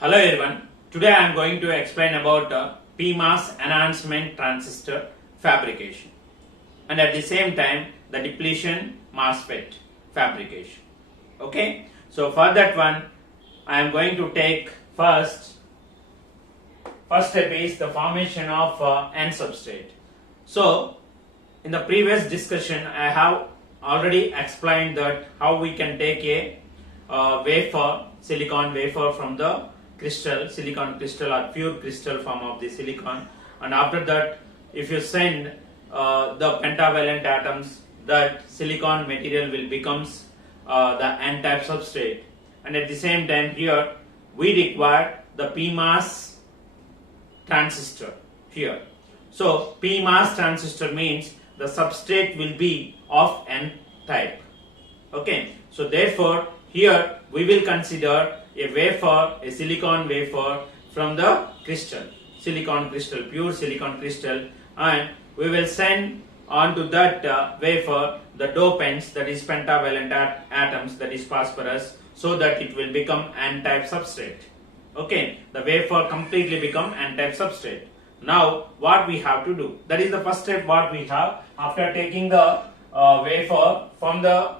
Hello everyone, today I am going to explain about PMOS Enhancement Transistor Fabrication and at the same time the Depletion MOSFET Fabrication. Okay, so for that one I am going to take first step is the formation of N Substrate. So in the previous discussion I have already explained that how we can take a wafer, silicon wafer from the crystal, silicon crystal or pure crystal form of the silicon, and after that if you send the pentavalent atoms, that silicon material will becomes the N-type substrate, and at the same time here we require the PMOS transistor here. So PMOS transistor means the substrate will be of N-type. Okay, so therefore here we will consider a wafer, a silicon wafer from the crystal, silicon crystal, pure silicon crystal, and we will send onto that wafer the dopants, that is pentavalent atoms, that is phosphorus, so that it will become N-type substrate. Okay, the wafer completely become N-type substrate. Now what we have to do, that is the first step what we have after taking the wafer from the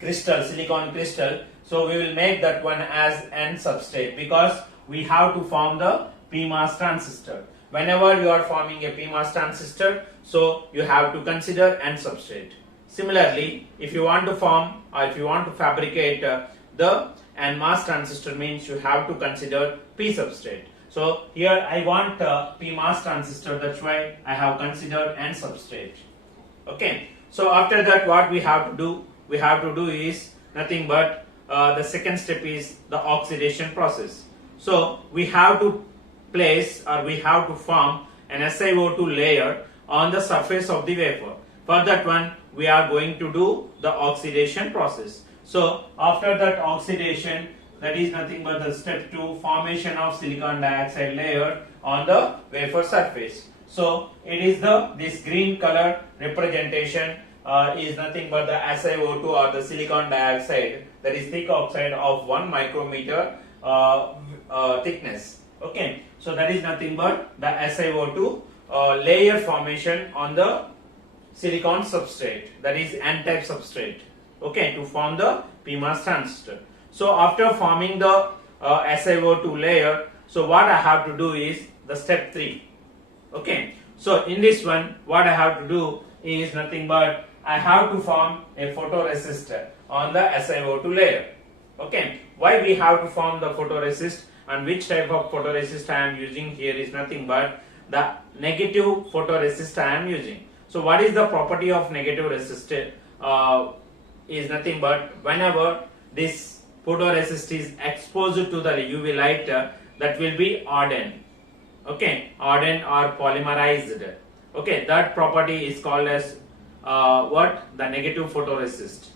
crystal, silicon crystal. So we will make that one as N substrate because we have to form the PMOS transistor. Whenever you are forming a PMOS transistor, so you have to consider N substrate. Similarly, if you want to form or if you want to fabricate the NMOS transistor, means you have to consider P substrate. So here I want PMOS transistor, that's why I have considered N substrate. Okay, so after that what we have to do is nothing but the second step is the oxidation process. So we have to place or we have to form an SiO2 layer on the surface of the wafer. For that one we are going to do the oxidation process. So after that oxidation, that is nothing but the step 2, formation of silicon dioxide layer on the wafer surface. So it is this green color representation is nothing but the SiO2 or the silicon dioxide, that is thick oxide of 1 micrometer thickness. Okay, so that is nothing but the SiO2 layer formation on the silicon substrate, that is N-type substrate. Okay, to form the PMOS transistor. So after forming the SiO2 layer, so what I have to do is the step 3. Okay, so in this one what I have to do is nothing but I have to form a photoresistor on the SiO2 layer. Okay, why we have to form the photoresist and which type of photoresist I am using here is nothing but the negative photoresist I am using. So what is the property of negative resistor? Is nothing but whenever this photoresist is exposed to the UV light, that will be hardened. Okay, hardened or polymerized. Okay, that property is called as the negative photoresist.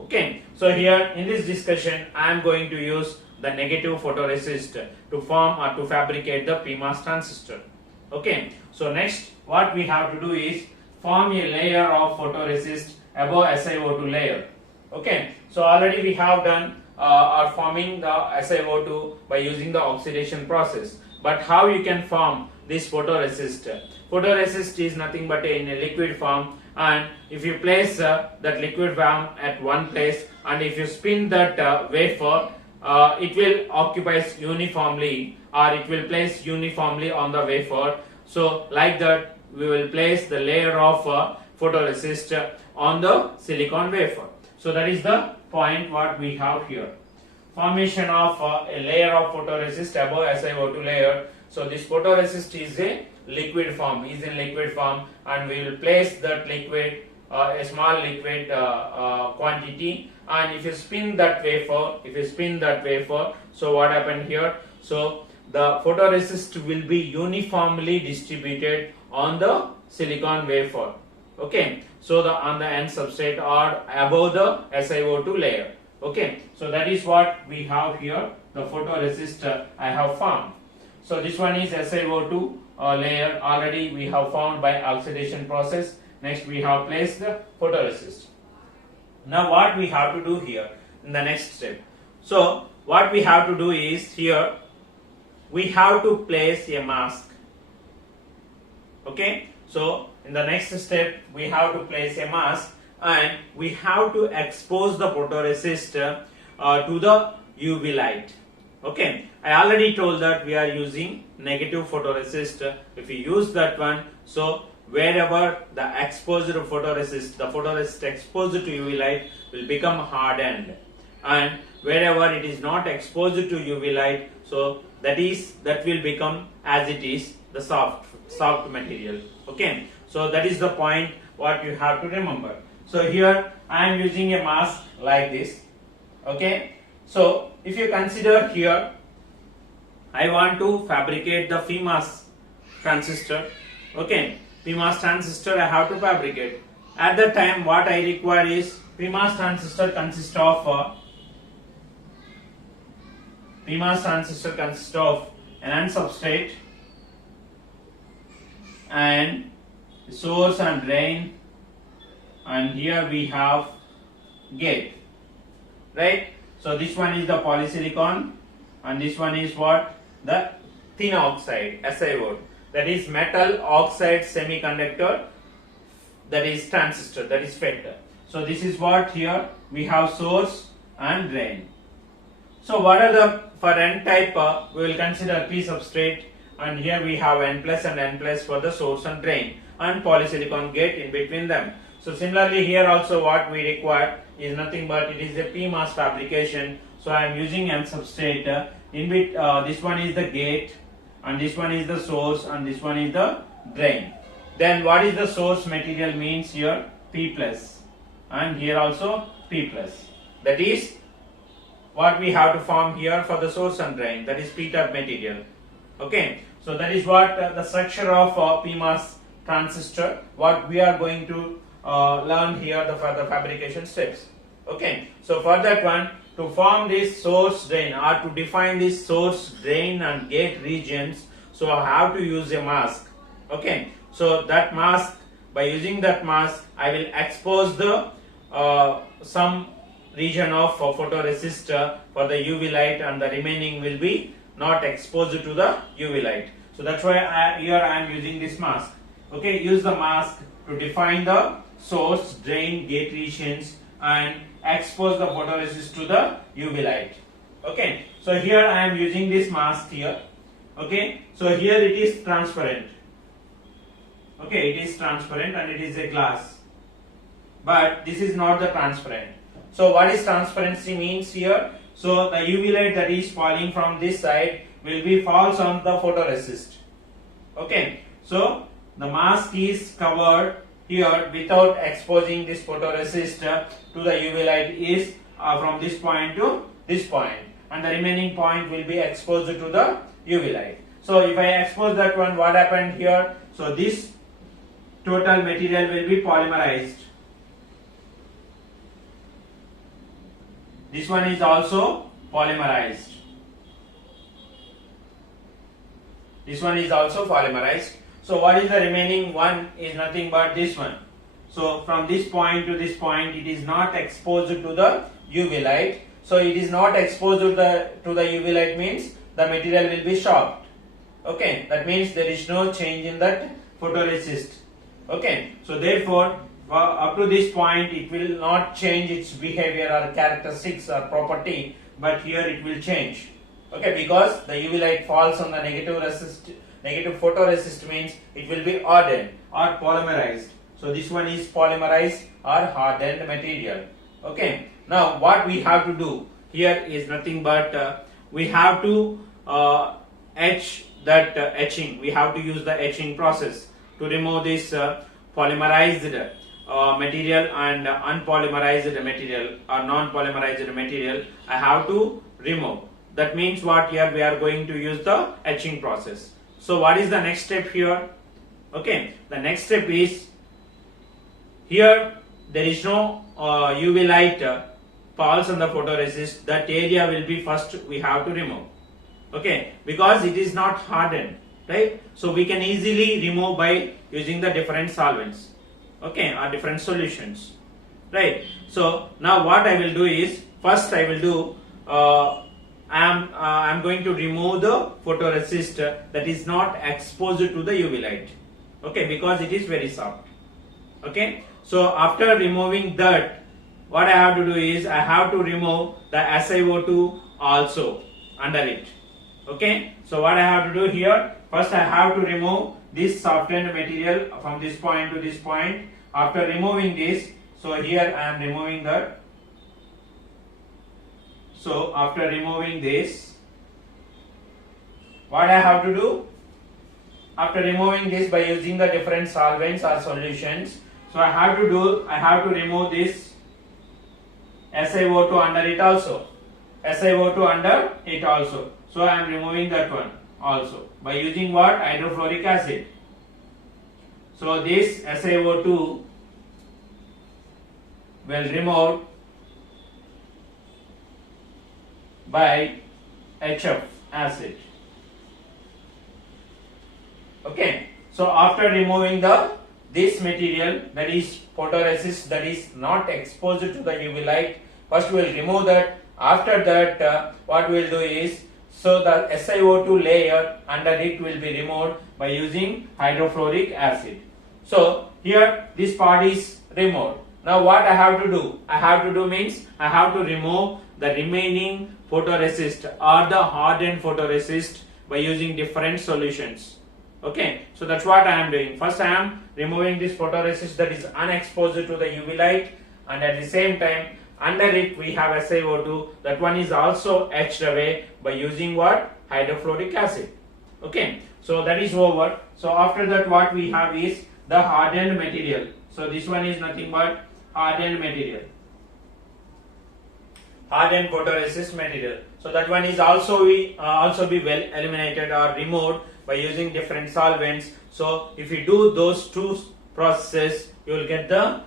Okay, so here in this discussion I am going to use the negative photoresist to form or to fabricate the PMOS transistor. Okay, so next what we have to do is form a layer of photoresist above SiO2 layer. Okay, so already we have done or forming the SiO2 by using the oxidation process. But how you can form this photoresist? Photoresist is nothing but in a liquid form, and if you place that liquid form at one place and if you spin that wafer, it will occupy uniformly or it will place uniformly on the wafer. So like that we will place the layer of photoresist on the silicon wafer. So that is the point what we have here. Formation of a layer of photoresist above SiO2 layer. So this photoresist is a liquid form, and we will place that liquid, a small liquid quantity, and if you spin that wafer, so what happened here? So the photoresist will be uniformly distributed on the silicon wafer. Okay, so on the N substrate or above the SiO2 layer. Okay, so that is what we have here, the photoresist I have formed. So this one is SiO2 layer, already we have formed by oxidation process. Next we have placed the photoresist. Now what we have to do here in the next step? So what we have to do is here we have to place a mask. Okay, so in the next step we have to place a mask and we have to expose the photoresist to the UV light. Okay, I already told that we are using negative photoresist. If we use that one, so wherever the exposed photoresist, the photoresist exposed to UV light will become hardened, and wherever it is not exposed to UV light, so that will become as it is the soft material. Okay, so that is the point what you have to remember. So here I am using a mask like this. Okay, so if you consider here I want to fabricate the PMOS transistor. Okay, PMOS transistor I have to fabricate. At that time what I require is PMOS transistor consists of an N substrate and source and drain, and here we have gate, right? So this one is the polysilicon and this one is what? The thin oxide, SiO, that is metal oxide semiconductor, that is transistor, that is FET. So this is what here we have source and drain. So what are the, for N type we will consider P substrate, and here we have N plus and N plus for the source and drain, and polysilicon gate in between them. So similarly here also what we require is nothing but it is a PMOS fabrication. So I am using N substrate. This one is the gate and this one is the source and this one is the drain. Then what is the source material means here? P plus, and here also P plus. That is what we have to form here for the source and drain, that is P-type material. Okay, so that is what the structure of PMOS transistor, what we are going to learn here for the fabrication steps. Okay, so for that one, to form this source drain or to define this source drain and gate regions, so I have to use a mask. Okay, so that mask, by using that mask I will expose the some region of photoresist for the UV light, and the remaining will be not exposed to the UV light. So that's why here I am using this mask. Okay, use the mask to define the source, drain, gate regions and expose the photoresist to the UV light. Okay, so here I am using this mask here. Okay, so here it is transparent. Okay, it is transparent and it is a glass, but this is not the transparent. So what is transparency means here? So the UV light that is falling from this side will be falls on the photoresist. Okay, so the mask is covered here without exposing this photoresist to the UV light is from this point to this point, and the remaining point will be exposed to the UV light. So if I expose that one, what happened here? So this total material will be polymerized. This one is also polymerized. This one is also polymerized. So what is the remaining one is nothing but this one. So from this point to this point it is not exposed to the UV light. So it is not exposed to the UV light means the material will be shocked. Okay, that means there is no change in that photoresist. Okay, so therefore up to this point it will not change its behavior or characteristics or property, but here it will change. Okay, because the UV light falls on the negative photoresist means it will be hardened or polymerized. So this one is polymerized or hardened material. Okay, now what we have to do here is nothing but we have to etch that etching. We have to use the etching process to remove this polymerized material and unpolymerized material or non-polymerized material. I have to remove. That means what here we are going to use the etching process. So what is the next step here? Okay, the next step is here there is no UV light falls on the photoresist. That area will be first we have to remove. Okay, because it is not hardened, right? So we can easily remove by using the different solvents. Okay, or different solutions, right? So now what I will do is first I will do I am going to remove the photoresist that is not exposed to the UV light. Okay, because it is very soft. Okay, so after removing that, what I have to do is I have to remove the SiO2 also under it. Okay, so what I have to do here, first I have to remove this softened material from this point to this point. After removing this, so here I am removing that. So after removing this, what I have to do? After removing this by using the different solvents or solutions, so I have to remove this SiO2 under it also. SiO2 under it also. So I am removing that one also by using what? Hydrofluoric acid. So this SiO2 will remove by HF acid. Okay, so after removing this material, that is photoresist, that is not exposed to the UV light, first we will remove that. After that, what we will do is, so the SiO2 layer under it will be removed by using hydrofluoric acid. So here this part is removed. Now what I have to do? I have to remove the remaining photoresist or the hardened photoresist by using different solutions. Okay, so that's what I am doing. First I am removing this photoresist that is unexposed to the UV light, and at the same time under it we have SiO2. That one is also etched away by using what? Hydrofluoric acid. Okay, so that is over. So after that what we have is the hardened material. So this one is nothing but hardened material, hardened photoresist material. So that one is also be well eliminated or removed by using different solvents. So if you do those two processes, you will get the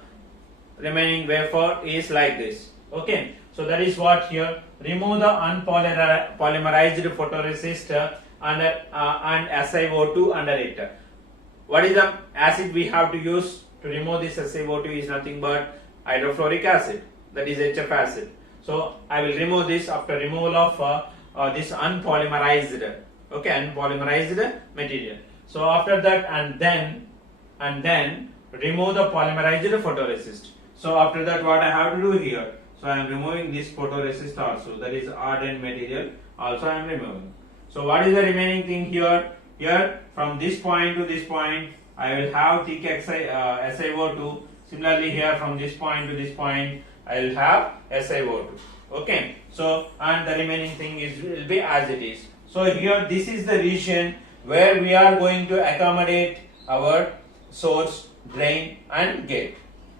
remaining wafer is like this. Okay, so that is what here. Remove the unpolymerized photoresist and SiO2 under it. What is the acid we have to use to remove this SiO2 is nothing but hydrofluoric acid, that is HF acid. So I will remove this after removal of this unpolymerized material. So after that and then remove the polymerized photoresist. So after that what I have to do here? So I am removing this photoresist also, that is hardened material also I am removing. So what is the remaining thing here? Here from this point to this point I will have thick SiO2. Similarly here from this point to this point I will have SiO2. Okay, so and the remaining thing will be as it is. So here this is the region where we are going to accommodate our source, drain and gate.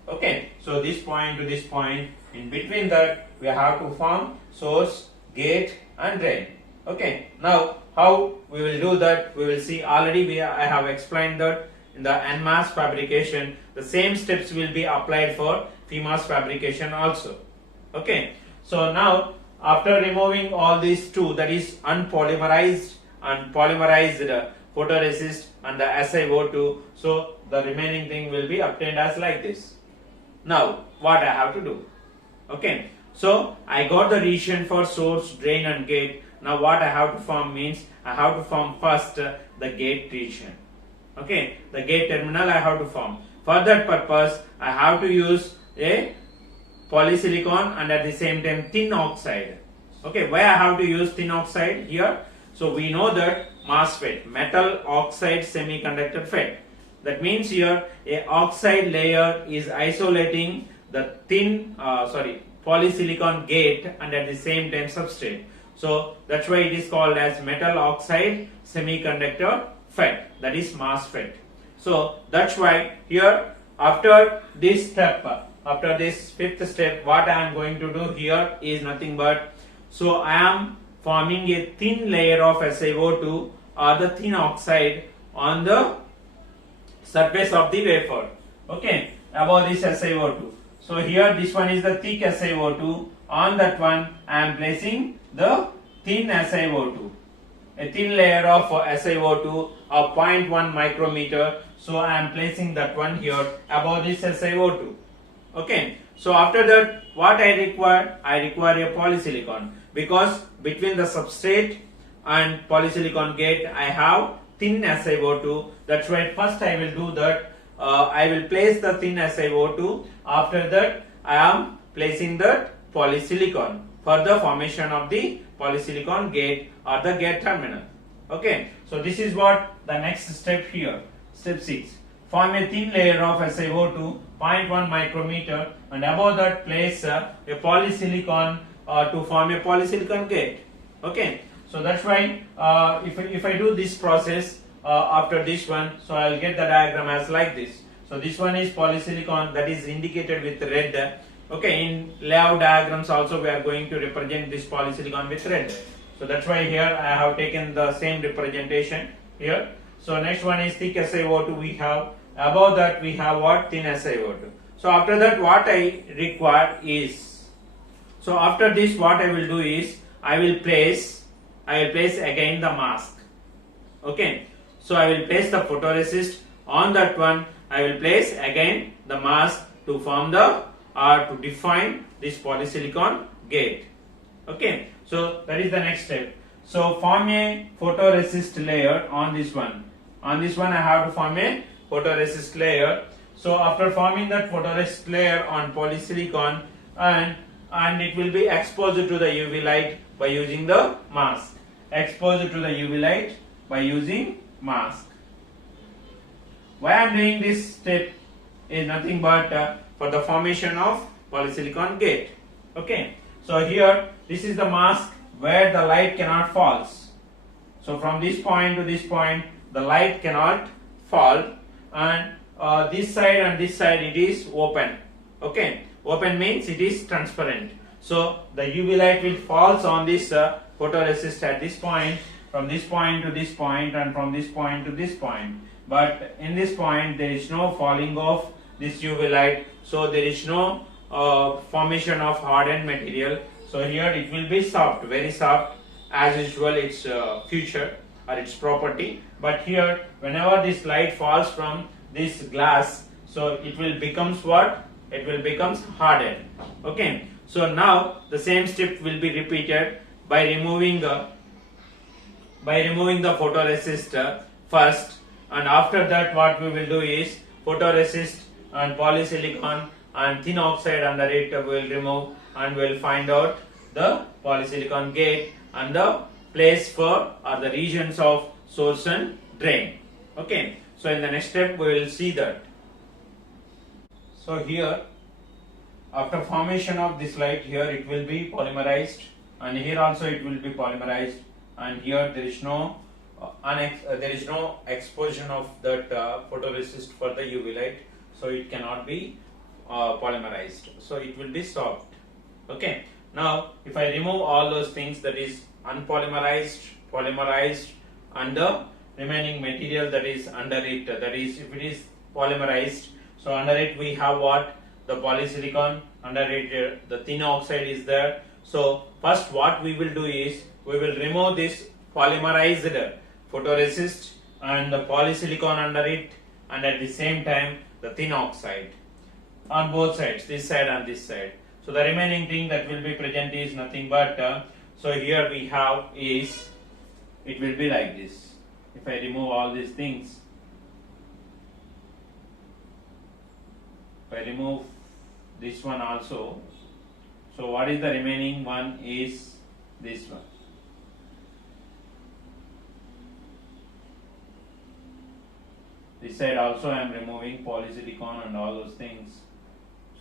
Okay, so this point to this point, in between that we have to form source, gate and drain. Okay, now how we will do that we will see. Already I have explained that in the NMOS fabrication. The same steps will be applied for PMOS fabrication also. Okay, so now after removing all these two, that is unpolymerized and polymerized photoresist and the SiO2, so the remaining thing will be obtained as like this. Now what I have to do? Okay, so I got the region for source, drain and gate. Now what I have to form means I have to form first the gate region. Okay, the gate terminal I have to form. For that purpose I have to use a polysilicon and at the same time thin oxide. Okay, why I have to use thin oxide here? So we know that MOSFET, metal oxide semiconductor FET. That means here a oxide layer is isolating the thin polysilicon gate and at the same time substrate. So that's why it is called as metal oxide semiconductor FET, that is MOSFET. So that's why here after this step, after this fifth step, what I am going to do here is nothing but, so I am forming a thin layer of SiO2 or the thin oxide on the surface of the wafer. Okay, above this SiO2. So here this one is the thick SiO2. On that one I am placing the thin SiO2. A thin layer of SiO2 of 0.1 micrometer. So I am placing that one here above this SiO2. Okay, so after that what I require? I require a polysilicon. Because between the substrate and polysilicon gate I have thin SiO2. That's why first I will do that. I will place the thin SiO2. After that I am placing that polysilicon for the formation of the polysilicon gate or the gate terminal. Okay, so this is what the next step here. Step 6. Form a thin layer of SiO2 0.1 micrometer, and above that place a polysilicon to form a polysilicon gate. Okay, so that's why if I do this process after this one, so I will get the diagram as like this. So this one is polysilicon, that is indicated with red. Okay, in layout diagrams also we are going to represent this polysilicon with red. So that's why here I have taken the same representation here. So next one is thick SiO2 we have. Above that we have what? Thin SiO2. So after that what I require is, so after this what I will do is I will place again the mask. Okay, so I will place the photoresist on that one. I will place again the mask to form the to define this polysilicon gate. Okay, so that is the next step. So form a photoresist layer on this one. On this one I have to form a photoresist layer. So after forming that photoresist layer on polysilicon, and it will be exposed to the UV light by using the mask. Exposed to the UV light by using mask. Why I am doing this step is nothing but for the formation of polysilicon gate. Okay, so here this is the mask where the light cannot fall. So from this point to this point the light cannot fall, and this side and this side it is open. Okay, open means it is transparent. So the UV light will falls on this photoresist at this point, from this point to this point, and from this point to this point. But in this point there is no falling of this UV light, so there is no formation of hardened material. So here it will be soft, very soft as usual, its feature or its property. But here whenever this light falls from this glass, so it will becomes what? It will becomes hardened. Okay, so now the same step will be repeated by removing the photoresist first, and after that what we will do is photoresist and polysilicon and thin oxide under it will remove, and we will find out the polysilicon gate and the place for or the regions of source and drain. Okay, so in the next step we will see that. So here after formation of this light, here it will be polymerized, and here also it will be polymerized, and here there is no exposure of that photoresist for the UV light, so it cannot be polymerized, so it will be soft. Okay, now if I remove all those things, that is unpolymerized, polymerized, and the remaining material that is under it, that is if it is polymerized, so under it we have what? The polysilicon, under it the thin oxide is there. So first what we will do is we will remove this polymerized photoresist and the polysilicon under it, and at the same time the thin oxide on both sides, this side and this side. So the remaining thing that will be present is nothing but so here we have is, it will be like this. If I remove all these things, if I remove this one also, so what is the remaining one is this one. This side also I am removing polysilicon and all those things.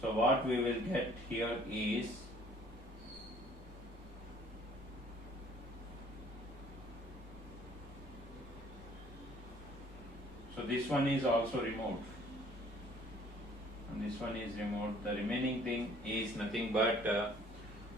So what we will get here is so this one is also removed, and this one is removed. The remaining thing is nothing but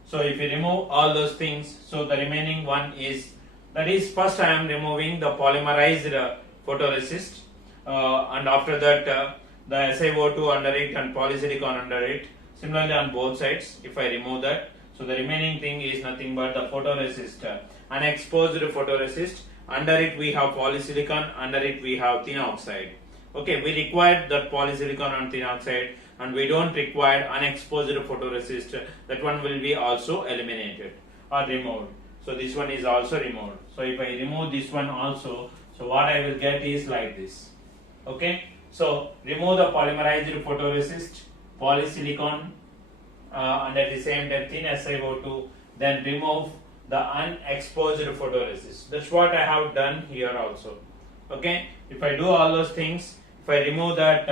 so if you remove all those things, so the remaining one is, that is first I am removing the polymerized photoresist, and after that the SiO2 under it and polysilicon under it. Similarly on both sides, if I remove that, so the remaining thing is nothing but the photoresist, unexposed photoresist. Under it we have polysilicon, under it we have thin oxide. Okay, we require that polysilicon and thin oxide, and we don't require unexposed photoresist. That one will be also eliminated. are removed. So this one is also removed. So if I remove this one also, so what I will get is like this. Okay. So remove the polymerized photoresist, polysilicon, and at the same time thin SiO2. Then remove the unexposed photoresist. That's what I have done here also. Okay. If I do all those things, if I remove that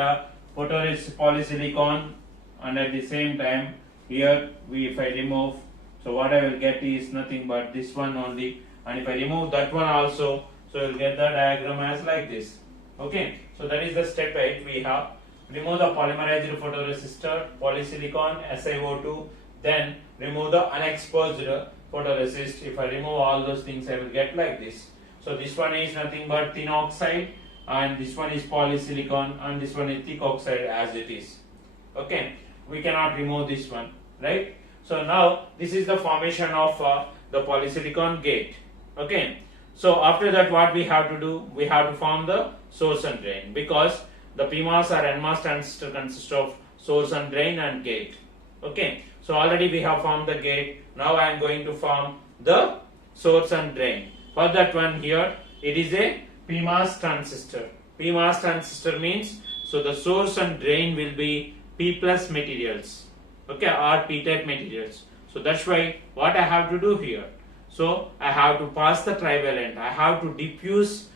photoresist polysilicon, and at the same time here if I remove, so what I will get is nothing but this one only, and if I remove that one also, so you will get the diagram as like this. Okay, so that is the step 8 we have. Remove the polymerized photoresistor, polysilicon, SiO2, then remove the unexposed photoresist. If I remove all those things, I will get like this. So this one is nothing but thin oxide, and this one is polysilicon, and this one is thick oxide as it is. Okay, we cannot remove this one, right? So now this is the formation of the polysilicon gate. Okay, so after that what we have to do, we have to form the source and drain, because the PMOS or NMOS transistor consists of source and drain and gate. Okay, so already we have formed the gate. Now I am going to form the source and drain. For that one here, it is a PMOS transistor. PMOS transistor means, so the source and drain will be P plus materials, okay, or P type materials. So that's why what I have to do here, so I have to pass the trivalent, I have to diffuse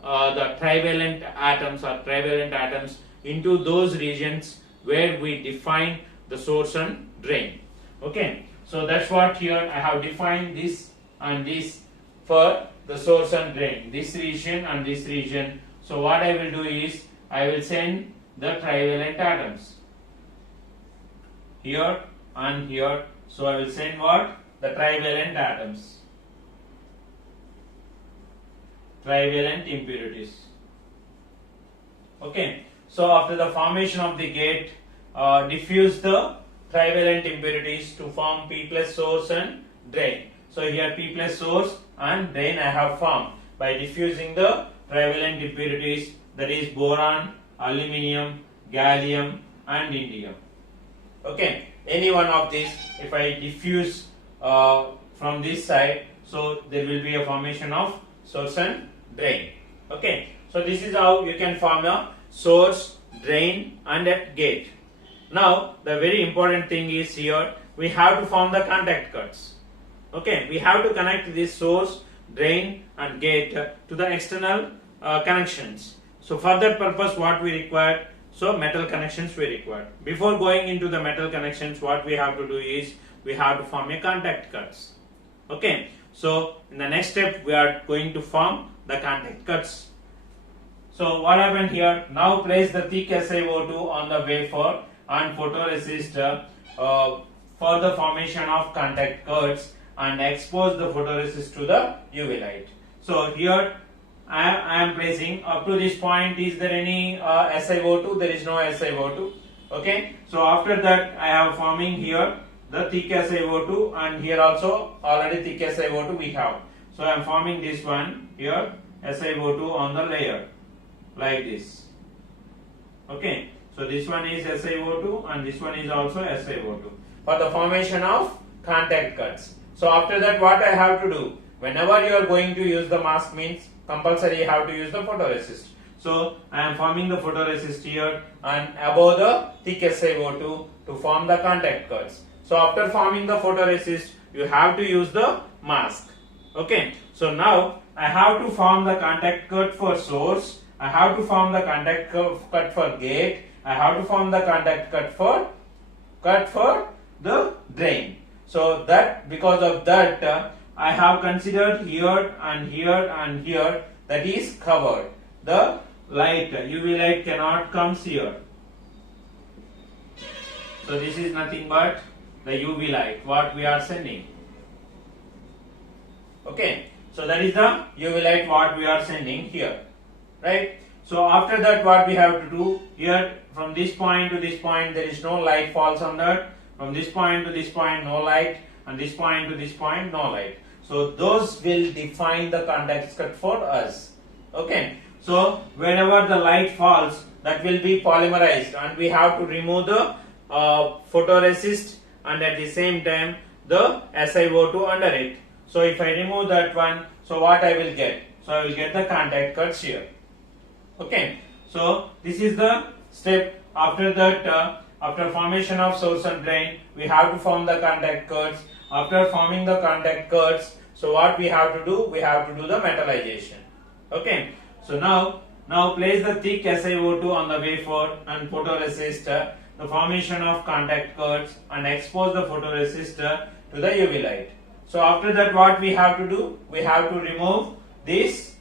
the trivalent atoms or trivalent atoms into those regions where we define the source and drain. Okay, so that's what here I have defined this and this for the source and drain, this region and this region. So what I will do is, I will send the trivalent atoms here and here. So I will send what? The trivalent atoms, trivalent impurities. Okay, so after the formation of the gate, diffuse the trivalent impurities to form P plus source and drain. So here P plus source and drain I have formed by diffusing the trivalent impurities, that is boron, aluminium, gallium and indium. Okay, any one of these, if I diffuse from this side, so there will be a formation of source and drain. Okay, so this is how you can form a source, drain and a gate. Now the very important thing is here, we have to form the contact cuts. Okay, we have to connect this source, drain and gate to the external connections. So for that purpose what we require, so metal connections we require. Before going into the metal connections, what we have to do is, we have to form a contact cuts. Okay, so in the next step we are going to form the contact cuts. So what happened here, now place the thick SiO2 on the wafer and photoresist for the formation of contact cuts, and expose the photoresist to the UV light. So here I am placing up to this point. Is there any SiO2? There is no SiO2. Okay, so after that I am forming here the thick SiO2, and here also already thick SiO2 we have. So I am forming this one here, SiO2 on the layer like this. Okay, so this one is SiO2 and this one is also SiO2 for the formation of contact cuts. So after that what I have to do, whenever you are going to use the mask, means compulsory you have to use the photoresist. So I am forming the photoresist here and above the thick SiO2 to form the contact cuts. So after forming the photoresist, you have to use the mask. Okay, so now I have to form the contact cut for source, I have to form the contact cut for gate, I have to form the contact cut for the drain. So that because of that I have considered here and here and here, that is covered. The light, UV light cannot come here. So this is nothing but the UV light what we are sending. Okay, so that is the UV light what we are sending here, right? So after that what we have to do here, from this point to this point there is no light falls on that. From this point to this point no light, and this point to this point no light. So those will define the contact cut for us. Okay, so whenever the light falls, that will be polymerized, and we have to remove the photoresist, and at the same time the SiO2 under it. So if I remove that one, so what I will get? So I will get the contact cuts here. Okay, so this is the step. After that, after formation of source and drain, we have to form the contact cuts. After forming the contact cuts, so what we have to do? We have to do the metallization. Okay, so now place the thick SiO2 on the wafer and photoresistor, the formation of contact cuts, and expose the photoresistor to the UV light. So after that, what we have to do? We have to remove this.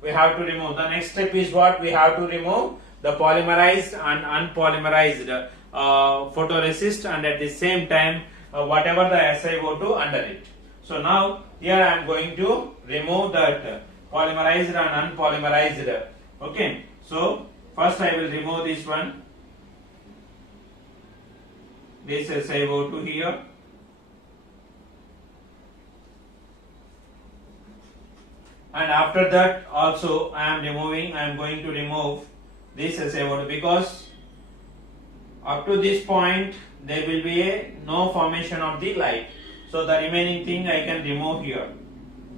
We have to remove. The next step is what? We have to remove the polymerized and unpolymerized photoresist, and at the same time whatever the SiO2 under it. So now here I am going to remove that polymerized and unpolymerized. Okay, so first I will remove this one, this SiO2 here. And after that also I am going to remove this SiO2, because up to this point there will be no formation of the light. So the remaining thing I can remove here.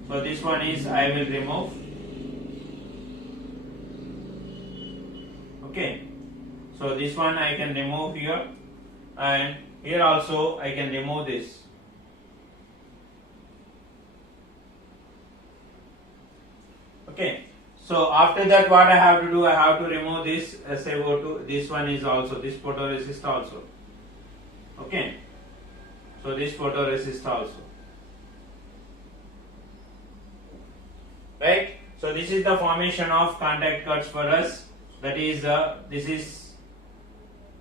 So this one is I will remove. Okay, so this one I can remove here, and here also I can remove this. Okay, so after that what I have to do? I have to remove this SiO2. This one is also, this photoresist also. Okay, so this photoresist also. Right, so this is the formation of contact cuts for us. That is this is,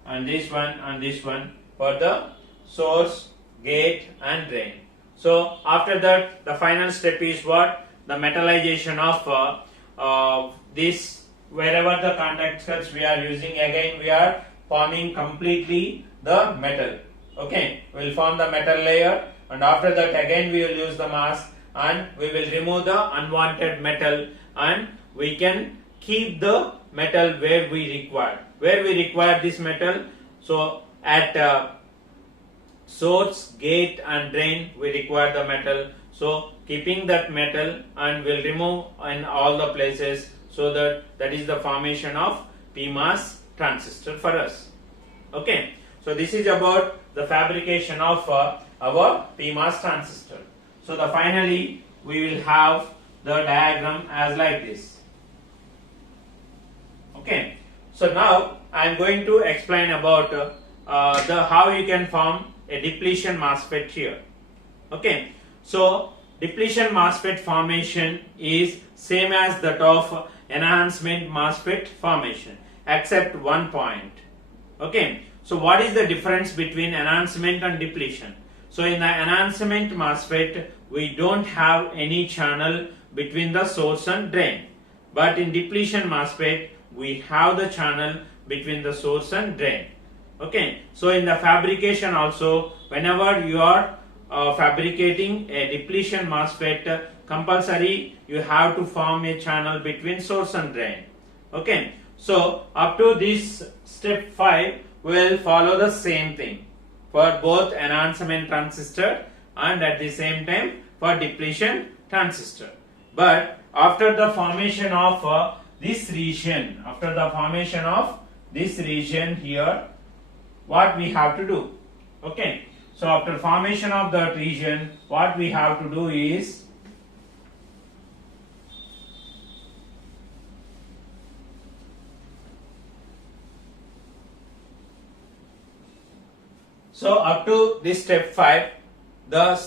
and this one for the source, gate and drain. So after that the final step is what? The metallization of this, wherever the contact cuts we are using, again we are forming completely the metal. Okay, we will form the metal layer, and after that again we will use the mask, and we will remove the unwanted metal, and we can keep the metal where we require this metal. So at source, gate and drain we require the metal. So keeping that metal, and will remove in all the places, so that is the formation of PMOS transistor for us. Okay, so this is about the fabrication of our PMOS transistor. So finally we will have the diagram as like this. Okay, so now I am going to explain about how you can form a depletion MOSFET here. Okay, so depletion MOSFET formation is same as that of enhancement MOSFET formation, except one point. Okay, so what is the difference between enhancement and depletion? So in the enhancement MOSFET we don't have any channel between the source and drain, but in depletion MOSFET we have the channel between the source and drain. Okay, so in the fabrication also, whenever you are fabricating a depletion MOSFET, compulsory you have to form a channel between source and drain. Okay, so up to this step 5 we will follow the same thing for both enhancement transistor and at the same time for depletion transistor. But after the formation of this region, here, what we have to do? Okay, so after formation of that region, what we have to do is so up to this step 5, the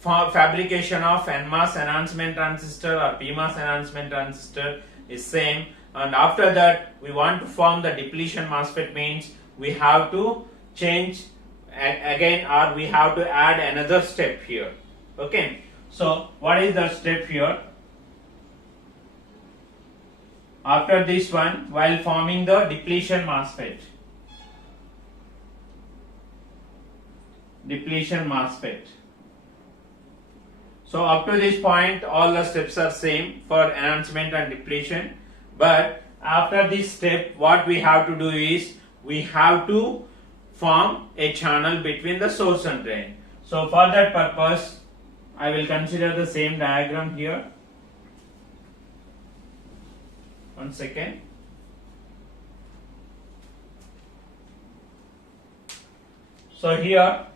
fabrication of NMOS enhancement transistor or PMOS enhancement transistor is same, and after that we want to form the depletion MOSFET, means we have to change again, or we have to add another step here. Okay, so what is the step here? After this one, while forming the depletion MOSFET, so up to this point all the steps are same for enhancement and depletion, but after this step what we have to do is we have to form a channel between the source and drain. So for that purpose, I will consider the same diagram here. One second. So here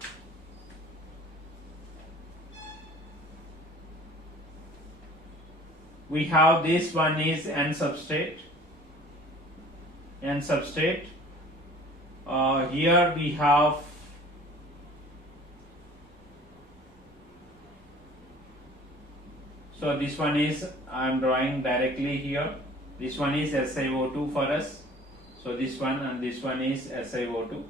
we have this one is N substrate. Here we have so this one is I am drawing directly here. This one is SiO2 for us. So this one and this one is SiO2.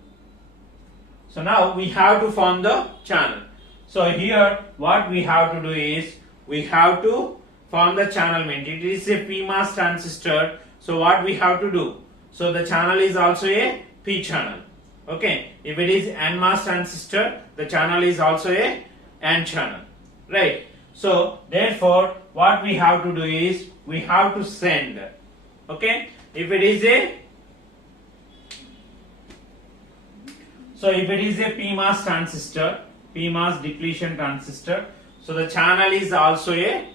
So now we have to form the channel. So here what we have to do is we have to form the channel meant. It is a PMOS transistor. So what we have to do? So the channel is also a P channel. Okay. If it is NMOS transistor, the channel is also a N channel. Right. So therefore what we have to do is we have to send. Okay. If it is a PMOS transistor, PMOS depletion transistor, so the channel is also a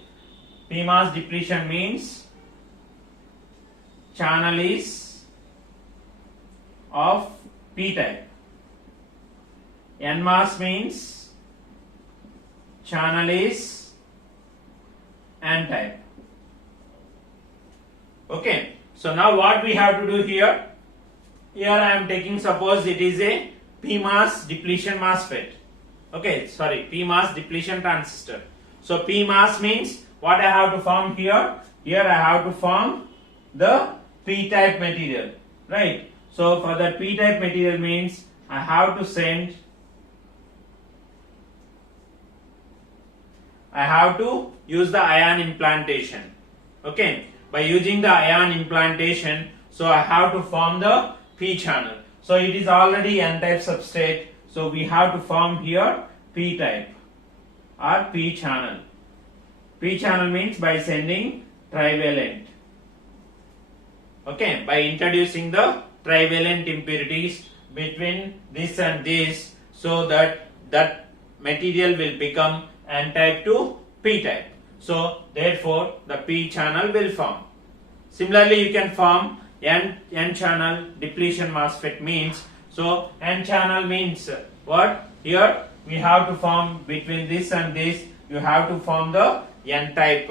PMOS depletion means channel is of P type. NMOS means channel is N type. Okay. So now what we have to do here? Here I am taking, suppose it is a PMOS depletion MOSFET. Okay, sorry, PMOS depletion transistor. So PMOS means what I have to form here? Here I have to form the P-type material, right? So for that P-type material means I have to send, I have to use the ion implantation. Okay, by using the ion implantation, so I have to form the P channel. So it is already N-type substrate, so we have to form here P-type or P channel. P channel means by sending trivalent. Okay, by introducing the trivalent impurities between this and this, so that that material will become N-type to P-type. So therefore the P channel will form. Similarly, you can form N channel depletion MOSFET means, so N channel means what? Here we have to form between this and this, you have to form the N-type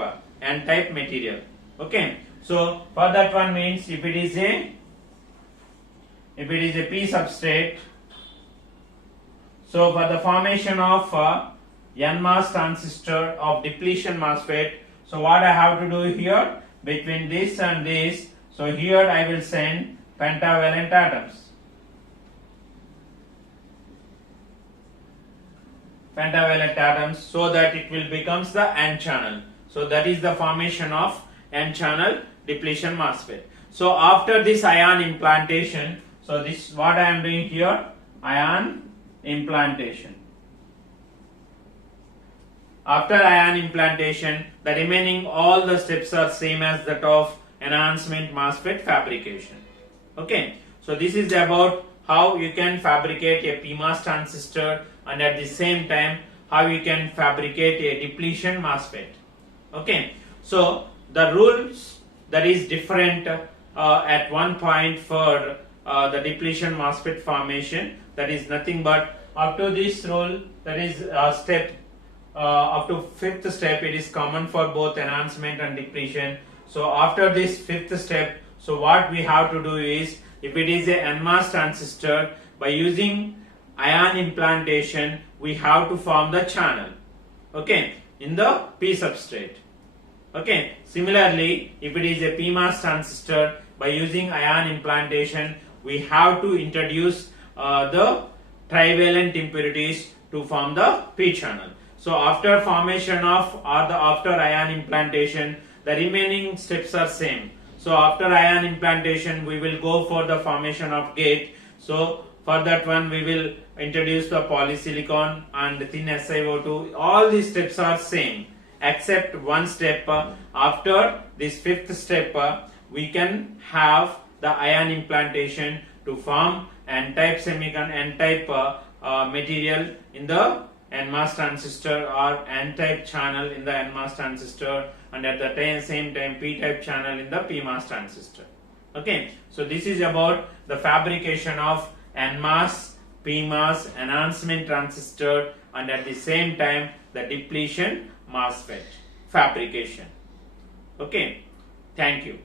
material. Okay, so for that one means if it is a P substrate, so for the formation of NMOS transistor of depletion MOSFET, so what I have to do here between this and this, so here I will send pentavalent atoms. Pentavalent atoms, so that it will becomes the N channel. So that is the formation of N channel depletion MOSFET. So after this ion implantation, so this what I am doing here, ion implantation. After ion implantation, the remaining all the steps are same as that of enhancement MOSFET fabrication. Okay, so this is about how you can fabricate a PMOS transistor and at the same time how you can fabricate a depletion MOSFET. Okay, so the rules that is different at one point for the depletion MOSFET formation, that is nothing but up to this rule, that is step up to fifth step, it is common for both enhancement and depletion. So after this fifth step, so what we have to do is, if it is a NMOS transistor, by using ion implantation, we have to form the channel, okay, in the P substrate. Okay, similarly, if it is a PMOS transistor, by using ion implantation, we have to introduce the trivalent impurities to form the P channel. So after formation of or the after ion implantation, the remaining steps are same. So after ion implantation, we will go for the formation of gate. So for that one, we will introduce the polysilicon and thin SiO2. All these steps are same, except one step. After this fifth step, we can have the ion implantation to form N-type material in the NMOS transistor or N-type channel in the NMOS transistor, and at the same time P-type channel in the PMOS transistor. Okay, so this is about the fabrication of NMOS, PMOS enhancement transistor, and at the same time the depletion MOSFET fabrication. Okay, thank you.